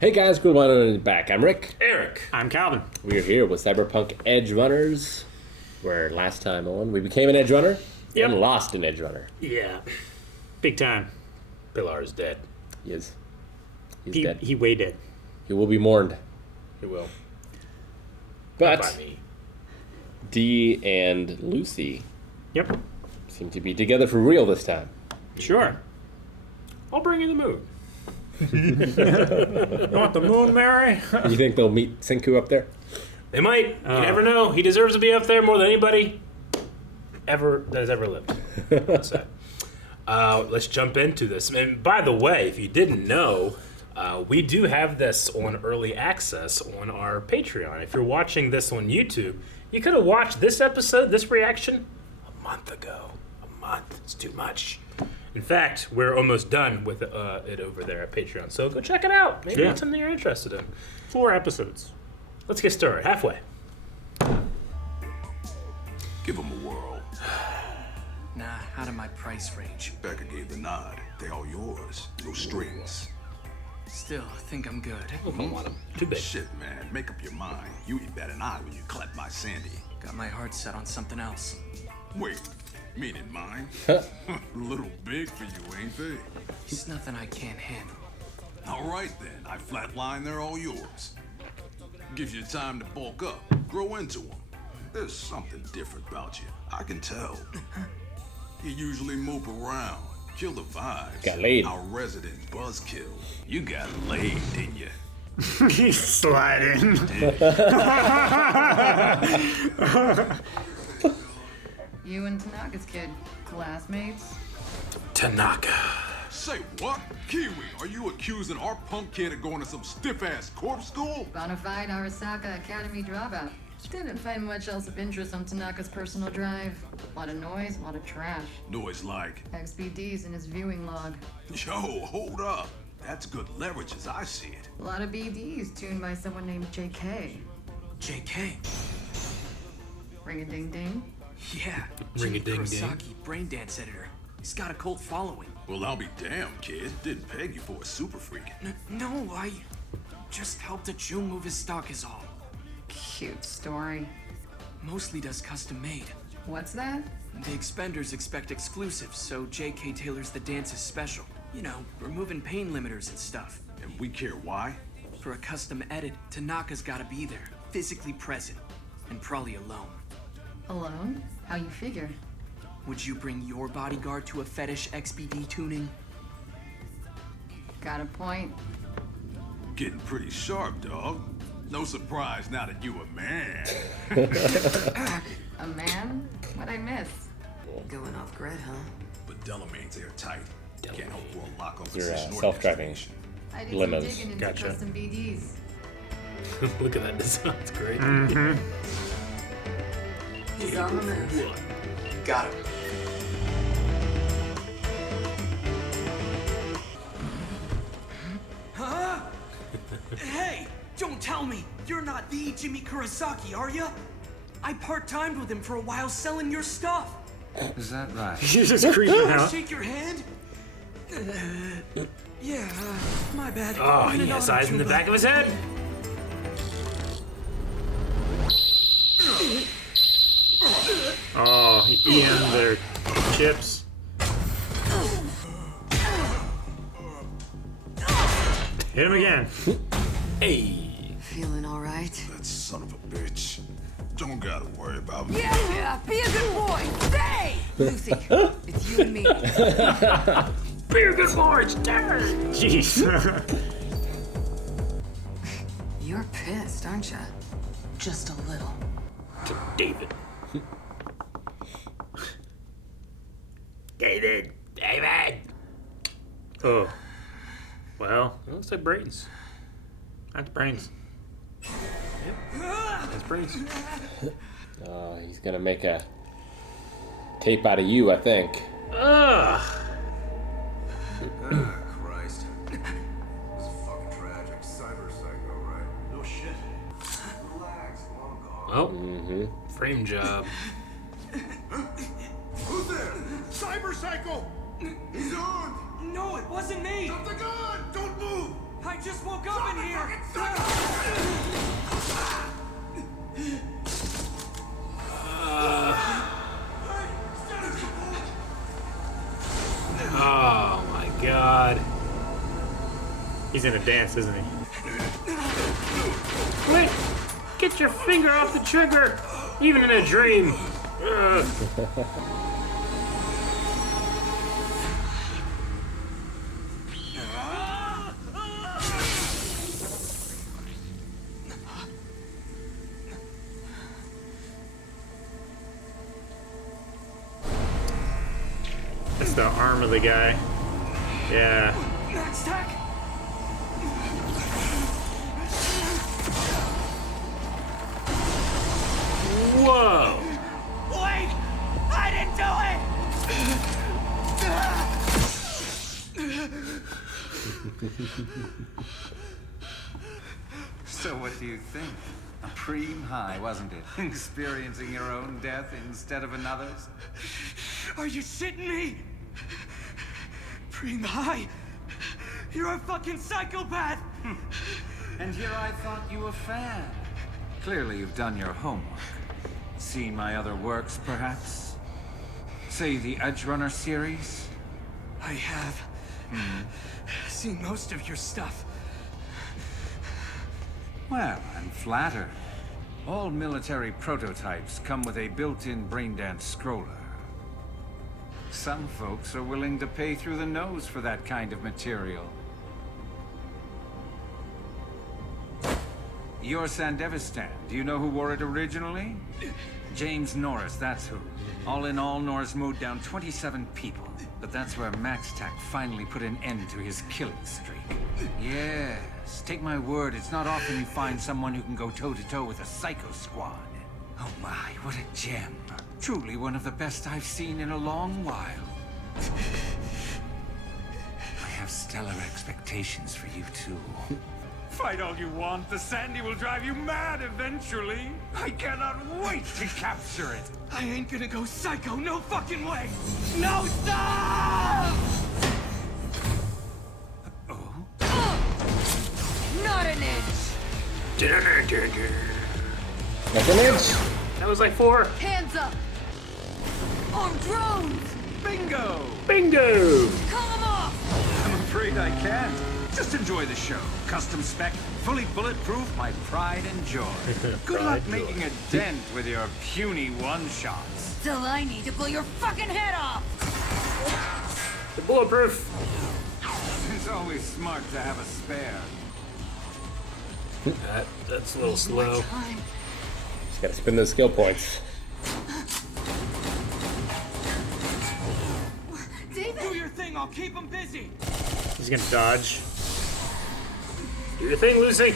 Hey guys, good one back. I'm Rick. Eric. I'm Calvin. We are here with Cyberpunk Edgerunners, where last time on we became an Edgerunner and lost an Edgerunner. Yeah. Big time. Pilar is dead. He is. He's He dead. he way dead. He will be mourned. He will. But By me. Dee and Lucy Yep. seem to be together for real this time. Sure. I'll bring you the moon. You want the moon, Mary? You think they'll meet Senku up there? They might. You never know. He deserves to be up there more than anybody ever that has ever lived. That's that. Let's jump into this. And by the way, if you didn't know, we do have this on early access on our Patreon. If you're watching this on YouTube, you could have watched this episode, this reaction, a month ago. A month. It's too much. In fact, we're almost done with it over there at Patreon. So go check it out. Maybe it's something you're interested in. 4 episodes. Let's get started. Halfway. Give them a whirl. Nah, out of my price range. Becca gave the nod. They all yours. No strings. Still, I think I'm good. I don't want him. Too big. Shit, man. Make up your mind. You eat better than I when you clap my Sandy. Got my heart set on something else. Wait. Meaning mine? Little big for you, ain't they? It's nothing I can't handle. All right, then. I flatline. They're all yours. Gives you time to bulk up. Grow into them. There's something different about you. I can tell. You usually mope around. Kill the vibes. Got laid. Our resident buzzkill. You got laid, didn't you? He's sliding. You and Tanaka's kid, classmates? Tanaka. Say what? Kiwi, are you accusing our punk kid of going to some stiff-ass corp school? Bonafide Arasaka Academy dropout. Didn't find much else of interest on Tanaka's personal drive. A lot of noise, a lot of trash. Noise like, XBDs in his viewing log. yo, hold up. That's good leverage as I see it. A lot of BDs tuned by someone named JK. JK. Ring-a-ding-ding. Yeah. Ring-a-ding-ding. Kurosaki, Braindance editor. He's got a cult following. Well, I'll be damned, kid. Didn't peg you for a super freak. No, I just helped a Jew move his stock is all. Cute story. Mostly does custom made. What's that? The expenders expect exclusives, so JK tailors the dances special. You know, removing pain limiters and stuff. And we care why? For a custom edit, Tanaka's gotta be there, physically present, and probably alone. Alone? How you figure? Would you bring your bodyguard to a fetish XBD tuning? Got a point. Getting pretty sharp, dog. No surprise now that you a man. A man? What'd I miss? Going off grid, huh? But Delamain's airtight. Can't help but lock off These are, a self-driving. I did Limos. some digging into Gotcha. custom BDs. Look at that design. It's great. He's on the move. Got him. Huh? Hey, don't tell me you're not the Jimmy Kurosaki, are ya? I part-timed with him for a while selling your stuff. Is that right? He's just creeping out. Shake your hand. Yeah, my bad. Oh, he has eyes in the back of his head. Oh, eating their chips. Hit him again. Hey. Feeling all right? That son of a bitch. Don't gotta worry about me. Yeah, be a good boy. Stay! Lucy, it's you and me. Be a good boy. It's Derek. Jeez. You're pissed, aren't you? Just a little. To David. David. David. Oh. Well, It looks like brains. that's brains. That's brains. He's gonna make a tape out of you, I think. Ugh. Christ. This is fucking tragic. Cyber psycho, right? No shit. Relax, long gone. Oh. Frame job. Who's there? Cyber psycho! He's armed! No, it wasn't me. Drop the gun! Don't move! I just woke up in here! Oh my god. He's in a dance, isn't he? Wait! Get your finger off the trigger! Even in a dream. Ugh. That's the arm of the guy. Yeah. Max Tech! Whoa! Wait! I didn't do So what do you think? A preem high, wasn't it? Experiencing your own death instead of another's? it! Are you shitting me? Preem high? You're a fucking psychopath! And here I thought you a fan. Clearly you've done your homework. Seen my other works, perhaps? Say the Edgerunner series? I have seen most of your stuff. Well, I'm flattered. All military prototypes come with a built-in Braindance scroller. Some folks are willing to pay through the nose for that kind of material. You're Sandevistan. Do you know who wore it originally? James Norris, that's who. All in all, Norris mowed down 27 people. But that's where Max Tack finally put an end to his killing streak. Yes, take my word, it's not often you find someone who can go toe-to-toe with a psycho squad. Oh my, what a gem. Truly one of the best I've seen in a long while. I have stellar expectations for you too. Fight all you want, the Sandy will drive you mad eventually. I cannot wait to capture it. I ain't gonna go psycho, no fucking way! No, stop! Oh? Not an inch! Like an inch. That was like 4. Hands up! On drones! Bingo! Bingo! Call them off! I'm afraid I can't. Just enjoy the show. Custom spec, fully bulletproof, my pride and joy. Good luck making a dent with your puny one-shots. Still, I need to blow your fucking head off! The bulletproof. It's always smart to have a spare. That's a little slow. Time. Just gotta spin those skill points. David! Do your thing, I'll keep him busy! He's gonna dodge. Do your thing, Lucy.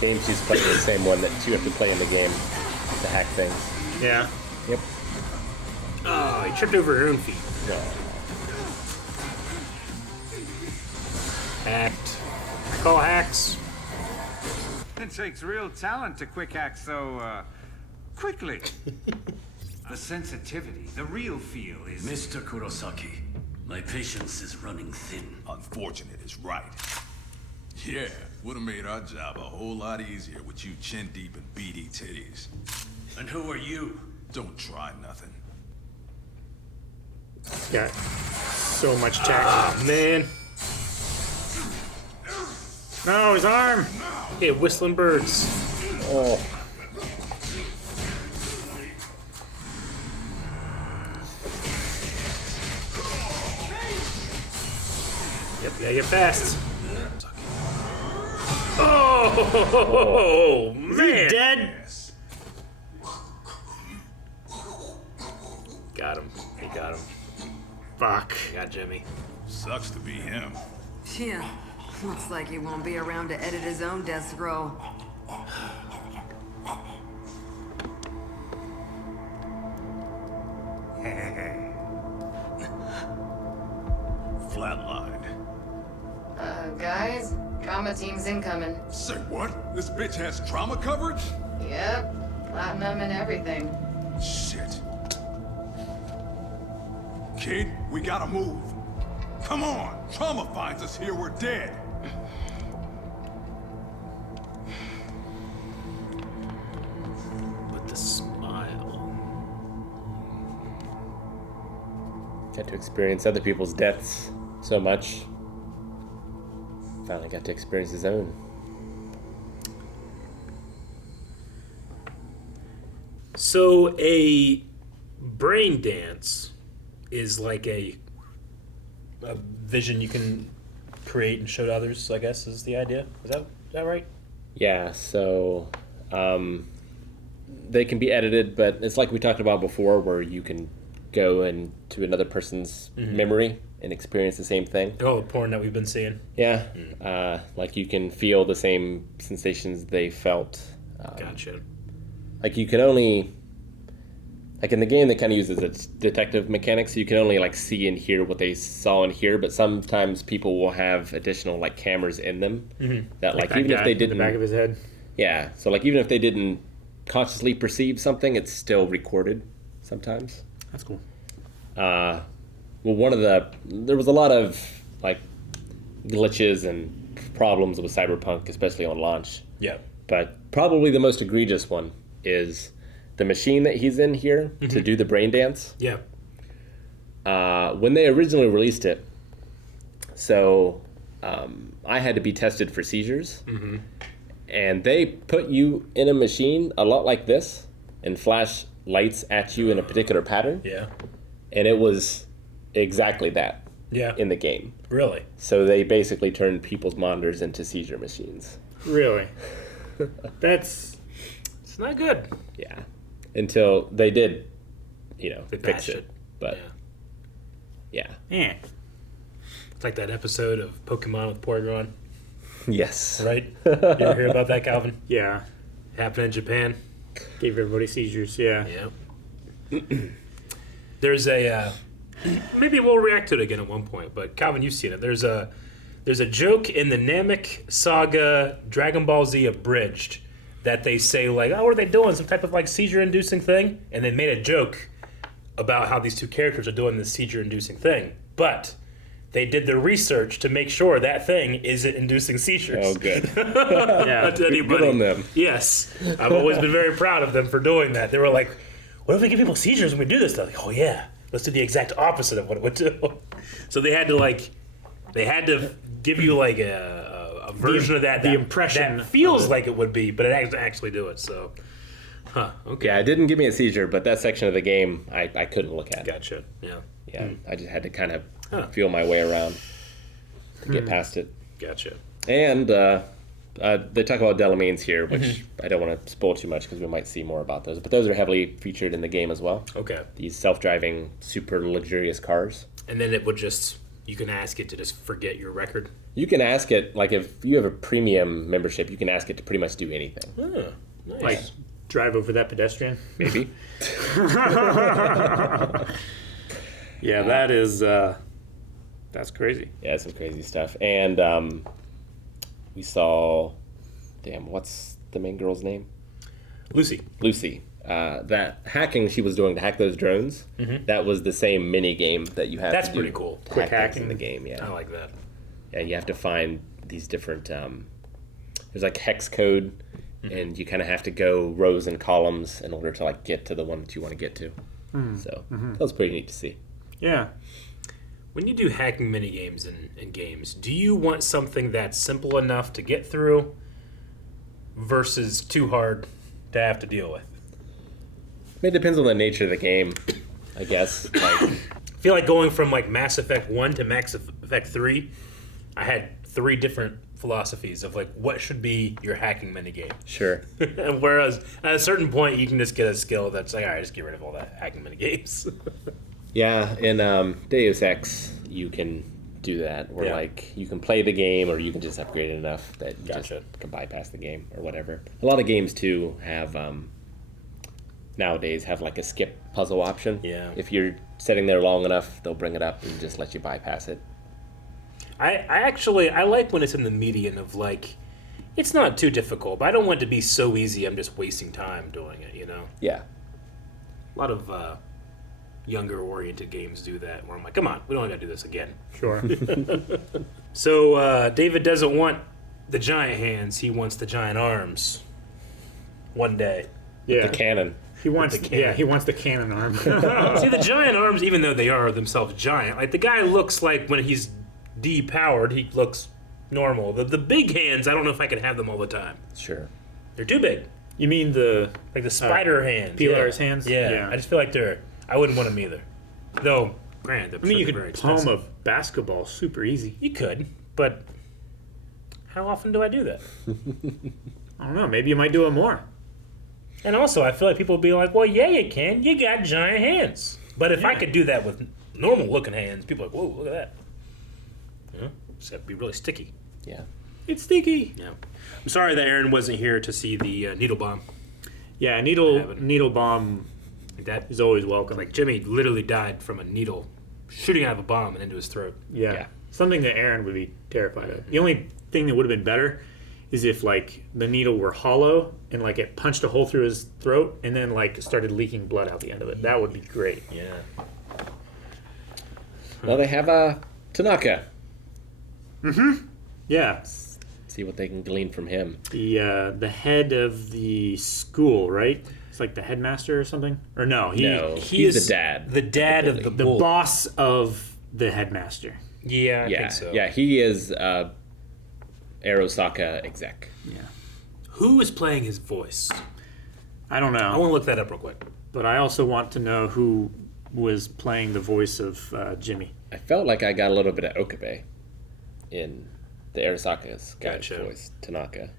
Games she's playing the same one that you have to play in the game to hack things. Yeah. Yep. Oh, he tripped over her own feet. No. Hacked. I call hacks. It takes real talent to quick hack so, quickly. The sensitivity, the real feel is... Mr. Kurosaki, my patience is running thin. Unfortunate is right. Yeah, would have made our job a whole lot easier with you chin deep in beady titties. And who are you? Don't try nothing. Got so much tech. Oh, man. No, his arm! Hey, whistling birds. Oh. Yep, gotta get fast. Oh, man. Dead! Got him. He got him. Fuck. Got Jimmy. Sucks to be him. Yeah. Looks like he won't be around to edit his own death scroll. Flatlined. Guys, trauma team's incoming. Say what? This bitch has trauma coverage? Yep, platinum and everything. Shit. Kid, we gotta move. Come on! Trauma finds us here, we're dead! With the smile. Got to experience other people's deaths so much. Finally got to experience his own. So a brain dance is like a vision you can create and show to others, I guess, is the idea. Is that right? Yeah, so they can be edited, but it's like we talked about before, where you can go into another person's memory and experience the same thing. Oh, the porn that we've been seeing. Yeah, like you can feel the same sensations they felt. Gotcha. Like you can only, like in the game, they kind of use it as detective mechanics. So you can only like see and hear what they saw and hear, but sometimes people will have additional like cameras in them that like even if they didn't, in the back of his head. Yeah, so like even if they didn't consciously perceive something, it's still recorded sometimes. That's cool. Well, there was a lot of like glitches and problems with Cyberpunk, especially on launch. Yeah. But probably the most egregious one is the machine that he's in here to do the brain dance. Yeah. When they originally released it, so I had to be tested for seizures. And they put you in a machine a lot like this and flash lights at you in a particular pattern. Yeah. And it was exactly that in the game. Really? So they basically turned people's monitors into seizure machines. Really? It's not good. Yeah. Until they did, They fix patched it. But, yeah. It's like that episode of Pokemon with Porygon. Yes. Right? You ever hear about that, Calvin? Yeah. Happened in Japan. Gave everybody seizures, yeah. Yeah. There's a... maybe we'll react to it again at one point, but Calvin, you've seen it. There's a joke in the Namek Saga Dragon Ball Z Abridged that they say, like, oh, what are they doing? Some type of, like, seizure-inducing thing? And they made a joke about how these two characters are doing this seizure-inducing thing. But they did the research to make sure that thing isn't inducing seizures. Oh, good. Yeah. To anybody. Good on them. Yes. I've always been very proud of them for doing that. They were like, what if we give people seizures when we do this? They're like, oh, yeah. Let's do the exact opposite of what it would do. So they had to give you like a version of that. The impression that feels like it would be, but it actually do it. So, okay. Yeah, it didn't give me a seizure, but that section of the game I couldn't look at. Gotcha. Yeah. Yeah, I just had to kind of feel my way around to get past it. Gotcha. And they talk about Delamains here, which I don't want to spoil too much because we might see more about those. But those are heavily featured in the game as well. Okay. These self-driving, super luxurious cars. And then it would you can ask it to just forget your record. You can ask it, like if you have a premium membership, you can ask it to pretty much do anything. Oh, nice. Like, drive over that pedestrian? Maybe. Yeah, that's crazy. Yeah, some crazy stuff. And we saw, what's the main girl's name? Lucy. That hacking she was doing to hack those drones, that was the same mini game that you have That's to do. pretty cool. Quick hacking in the game, yeah. I like that. Yeah, you have to find these different, there's like hex code, and you kind of have to go rows and columns in order to like get to the one that you want to get to. So that was pretty neat to see. Yeah. When you do hacking mini games in games, do you want something that's simple enough to get through versus too hard to have to deal with? It depends on the nature of the game, I guess. Like, I feel like going from like Mass Effect 1 to Mass Effect 3, I had 3 different philosophies of like what should be your hacking minigame. Sure. Whereas at a certain point you can just get a skill that's like, all right, just get rid of all that hacking minigames. Yeah, in Deus Ex, you can do that, where like you can play the game, or you can just upgrade it enough that you just can bypass the game or whatever. A lot of games too have nowadays have like a skip puzzle option. Yeah. If you're sitting there long enough, they'll bring it up and just let you bypass it. I like when it's in the median of like, it's not too difficult, but I don't want it to be so easy I'm just wasting time doing it, you know? Yeah. A lot of younger-oriented games do that, where I'm like, come on, we don't got to do this again. Sure. So David doesn't want the giant hands; he wants the giant arms. One day. Yeah. The cannon. He wants The cannon. he wants the cannon arm. See, the giant arms, even though they are themselves giant, like the guy looks like when he's depowered, he looks normal. The big hands, I don't know if I can have them all the time. Sure. They're too big. You mean the Like the spider hands. Pilar's hands? Yeah. Yeah. I just feel like I wouldn't want them either. Though, granted, I mean, you they're very could palm expensive. a basketball super easy. You could, but how often do I do that? I don't know. Maybe you might do it more. And also, I feel like people would be like, well, yeah, you can. You got giant hands. But if I could do that with normal-looking hands, people are like, whoa, look at that. Yeah, it's got to be really sticky. Yeah. It's sticky. Yeah. I'm sorry that Aaron wasn't here to see the needle bomb. Yeah, needle bomb Like that is always welcome. Like Jimmy literally died from a needle shooting out of a bomb and into his throat. Yeah. Something that Aaron would be terrified of. The only thing that would have been better is if like the needle were hollow and like it punched a hole through his throat and then like started leaking blood out the end of it. That would be great. Yeah. Well, they have Tanaka. Yeah. See what they can glean from him. The head of the school, right? It's like the headmaster or something? Or no, he's the dad. The dad of the the bull. boss of the headmaster. Yeah, I Yeah, think so. yeah, he is Arosaka exec. Yeah. Who is playing his voice? I don't know. I want to look that up real quick. But I also want to know who was playing the voice of Jimmy. I felt like I got a little bit of Okabe in the Arasaka's guy's Gotcha. voice, Tanaka.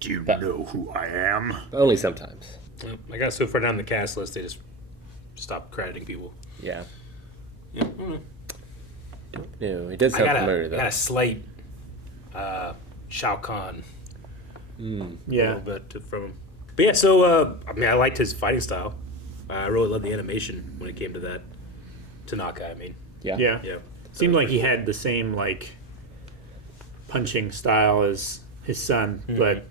Do you know who I am? Only sometimes. Well, I got so far down the cast list, they just stopped crediting people. Yeah. Yeah. No, he does I sound got familiar a though. slight Shao Kahn a Yeah. little bit from him. But yeah, so I mean, I liked his fighting style. I really loved the animation when it came to that. Tanaka, I mean. Yeah. Yeah. Yeah. Seemed like he had the same like punching style as his son, but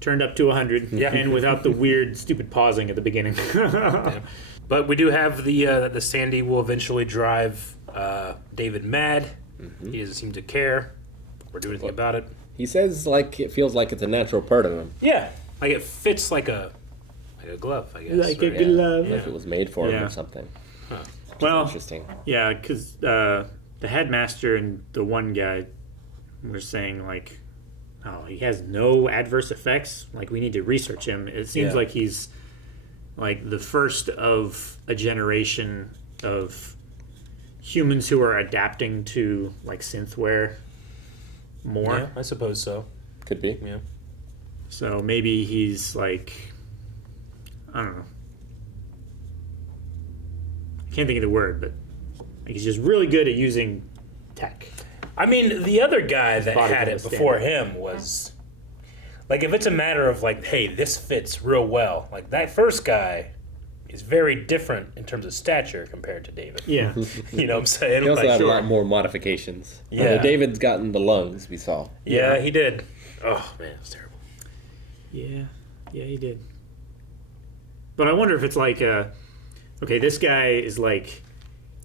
turned up to 100 Yeah. and without the weird stupid pausing at the beginning. Yeah. But we do have the Sandy will eventually drive David mad. He doesn't seem to care or do anything about it. He says like it feels like it's a natural part of him. Yeah, like it fits like a glove, I guess. Like a right? glove. Like it was made for him Yeah. or something. Well, Interesting. yeah, because the headmaster and the one guy were saying like, oh, he has no adverse effects. Like we need to research him. It seems Yeah. like he's like the first of a generation of humans who are adapting to like synthware more. Yeah, I suppose so. Could be. Yeah. So maybe he's like, I don't know. I can't think of the word, but like he's just really good at using tech. I mean, the other guy that body had can it withstand before it. him was like, if it's a matter of like, hey, this fits real well. Like that first guy is very different in terms of stature compared to David. Yeah. You know what I'm saying? He also Like, had a lot more modifications. Yeah. David's gotten the lungs, we saw. Yeah, he did. Oh man, it was terrible. Yeah, he did. But I wonder if it's like, okay, this guy is like,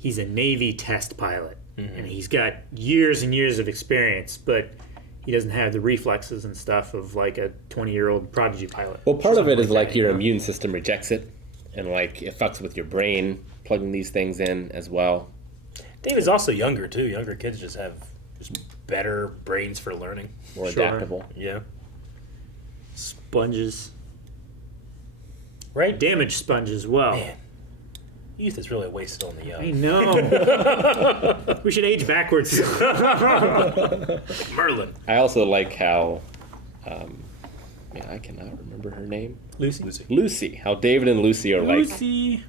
he's a Navy test pilot, and he's got years and years of experience, but he doesn't have the reflexes and stuff of like a 20-year-old prodigy pilot. Well, part of it is Something like that, your you know? immune system rejects it, and like it fucks with your brain plugging these things in as well. David's also younger too. Younger kids just have better brains for learning. More Sure. adaptable. Yeah. Sponges. Right? Damage sponge as well. Man, youth is really wasted on the young. I know. We should age backwards. Merlin. I also like how, I cannot remember her name. Lucy. Lucy. How David and Lucy are like Lucy.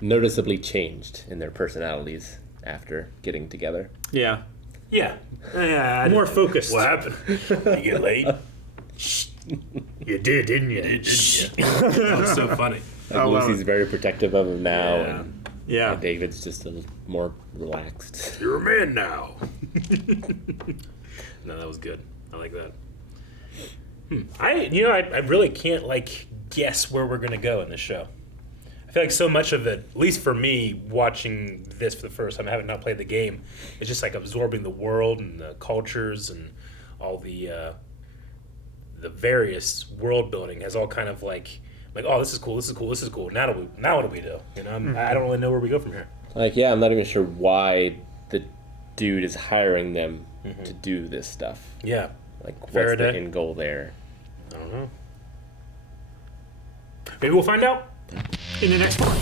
noticeably changed in their personalities after getting together. Yeah. Yeah. Yeah. More focused. What happened? You get laid? You did, didn't you? That was so funny. Like Lucy's very protective of him now, Yeah. Yeah. and David's just a little more relaxed. You're a man now. No, that was good. I like that. I really can't like guess where we're gonna go in this show. I feel like so much of it, at least for me, watching this for the first time, having not played the game, it's just like absorbing the world and the cultures and all the various world building has all kind of like, oh, this is cool, this is cool, this is cool. Now what do we do? You know, I don't really know where we go from here. Like, yeah, I'm not even sure why the dude is hiring them to do this stuff. Yeah. Like, what's Faraday? the end goal there? I don't know. Maybe we'll find out In the next one.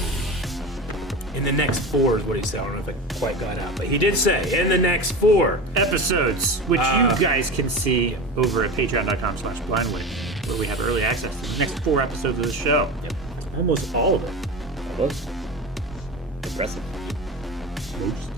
in the next 4 is what he said. I don't know if I quite got out, but he did say in the next 4 Episodes, which you guys can see over at patreon.com/blindway, where we have early access to the next 4 episodes of the show. Yep. Almost all of it. Almost. Impressive. Most